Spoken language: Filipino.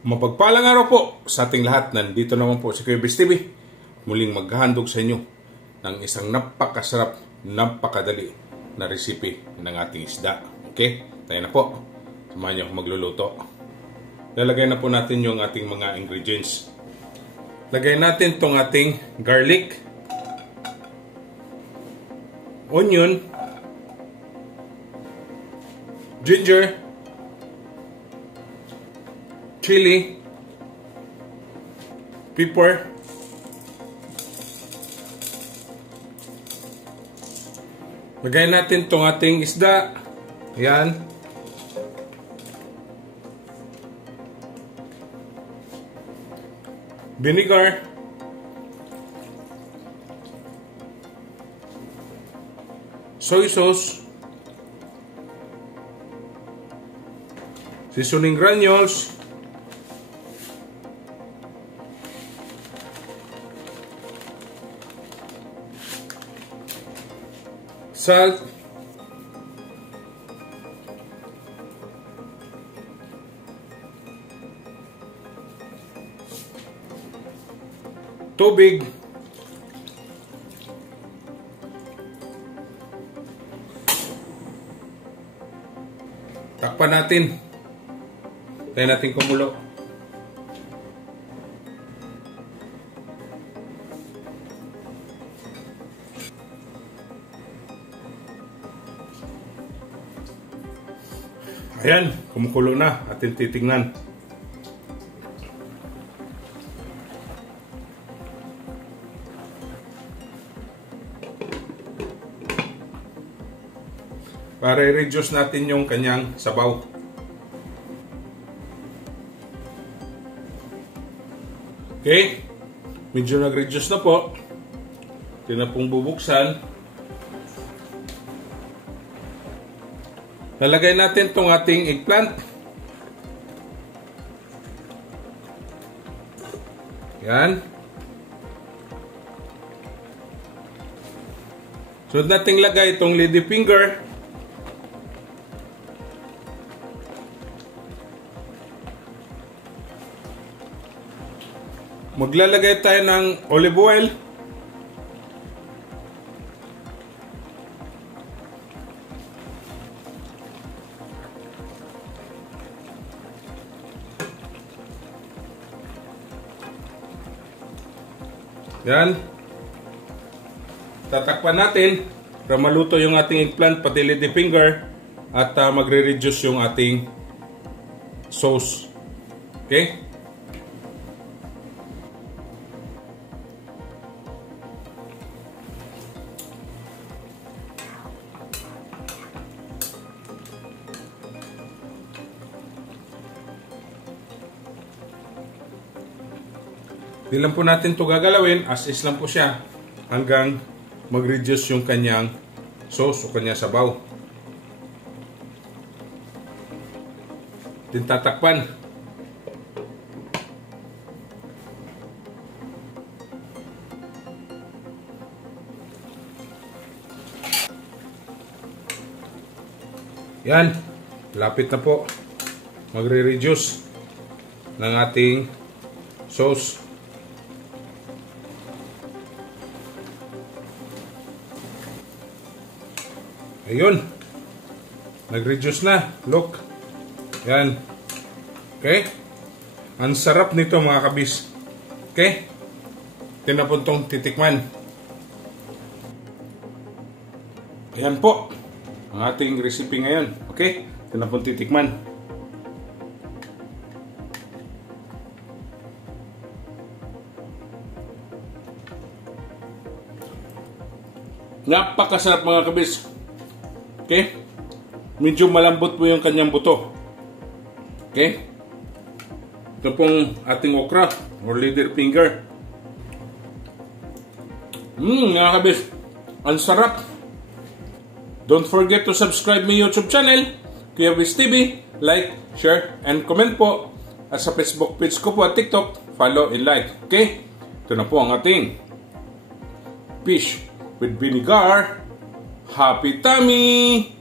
Mapagpalang araw po sa ating lahat. Nandito naman po si Kuya Bis TV. Muling maghahandog sa inyo ng isang napakasarap, napakadali na recipe ng ating isda. Okay? Tayo na po. Samahan niyo ako magluluto. Lalagay na po natin yung ating mga ingredients. Lagay natin tong ating garlic, onion, ginger, chili, pepper, lagay natin tong ating isda. Ayan. Vinegar, soy sauce, seasoning granules, salt, tubig, takpan natin. Tayo natin kumulo. Ayan, kumukulo na. Atin titingnan. Para i-reduce natin yung kanyang sabaw. Okay? Medyo nag-reduce na po. Ito na pong bubuksan. Lalagay natin itong ating eggplant. Yan. Sunod nating lagay itong ladyfinger. Maglalagay tayo ng olive oil. Yan. Tatakpan natin para maluto yung ating eggplant pati ladyfinger at magre-reduce yung ating sauce. Okay? Di lang po natin ito gagalawin, as is lang po siya hanggang mag-reduce yung kanyang sauce o kanyang sabaw. Din tatakpan. Yan, lapit na po magre-reduce ng ating sauce. Ayun. Nag-reduce na. Look. Yan. Okay? Ang sarap nito mga kabis. Okay? Ito na po itong titikman. Ayan po. Ang ating recipe ngayon. Okay? Ito na po titikman. Napakasarap mga kabis. Okay? Medyo malambot po yung kanyang buto. Okay? Ito pong ating okra or ladyfinger. Mga kabis, ang sarap. Don't forget to subscribe my YouTube channel, Kuya Bis TV. Like, share, and comment po. At sa Facebook page ko po at TikTok, follow and like. Okay? Ito na po ang ating fish with vinegar. Happy tummy!